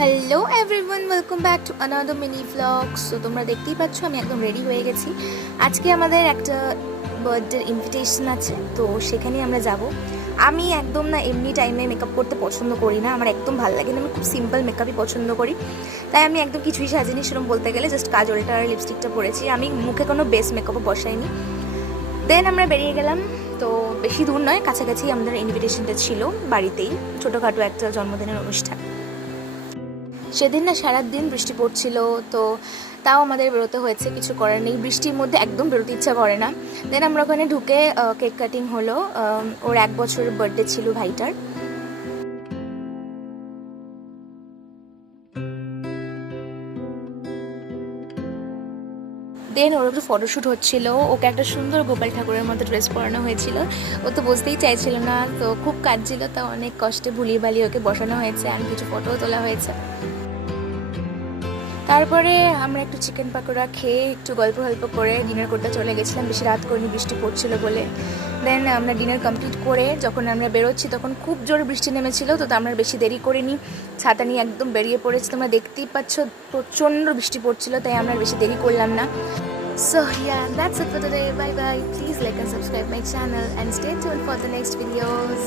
Hello everyone, welcome back to another mini vlog. So তোমরা দেখতেই পাচ্ছ আমি একদম রেডি হয়ে গেছি। আজকে আমাদের একটা বার্থডে ইনভিটেশন আছে, তো সেখানেই আমরা যাব। আমি একদম না এমনি টাইমে মেকআপ করতে পছন্দ করি না, আমার একদম ভালো লাগে না, আমি খুব সিম্পল মেকআপই পছন্দ করি। তাই আমি একদম কিছুই সাজিনি সেরকম বলতে গেলে, জাস্ট কাজলটা আর লিপস্টিকটা পরেছি, আমি মুখে কোনো বেস মেকআপও বসাইনি। দেন আমরা বেরিয়ে গেলাম। তো বেশি দূর নয়, কাছাকাছি আমাদের ইনভিটেশনটা ছিল, বাড়িতেই ছোটোখাটো একটা জন্মদিনের অনুষ্ঠান। সেদিন না সারাদিন বৃষ্টি পড়ছিল, তো তাও আমাদের বেরোতে হয়েছে, কিছু করার নেই, বৃষ্টির মধ্যে একদম বেরোতে ইচ্ছা করে না। দেন আমরা ওখানে ঢুকে কেক কাটিং হলো, ওর 1 বছরের বার্থডে ছিল ভাইটার। দেন ওর একটু ফটোশ্যুট হচ্ছিল, ওকে একটা সুন্দর গোপাল ঠাকুরের মতো ড্রেস পরানো হয়েছিল। ও তো বুঝতেই চাইছিল না, তো খুব কাঁদছিল, তা অনেক কষ্টে ভুলিয়ে বালিয়ে ওকে বসানো হয়েছে, আর কিছু ফটোও তোলা হয়েছে। তারপরে আমরা একটু চিকেন পাকোড়া খেয়ে একটু গল্প করে ডিনার করতে চলে গেছিলাম, বেশি রাত করিনি, বৃষ্টি পড়ছিল বলে। দেন আমরা ডিনার কমপ্লিট করে যখন আমরা বেরোচ্ছি তখন খুব জোরে বৃষ্টি নেমেছিল, তো আমরা বেশি দেরি করিনি, ছাতা নিয়ে একদম বেরিয়ে পড়েছি। তোমরা দেখতেই পাচ্ছ প্রচণ্ড বৃষ্টি পড়ছিল, তাই আমরা বেশি দেরি করলাম না। So yeah, that's it for today. Bye bye. Please like and subscribe my channel and stay tuned for the next videos.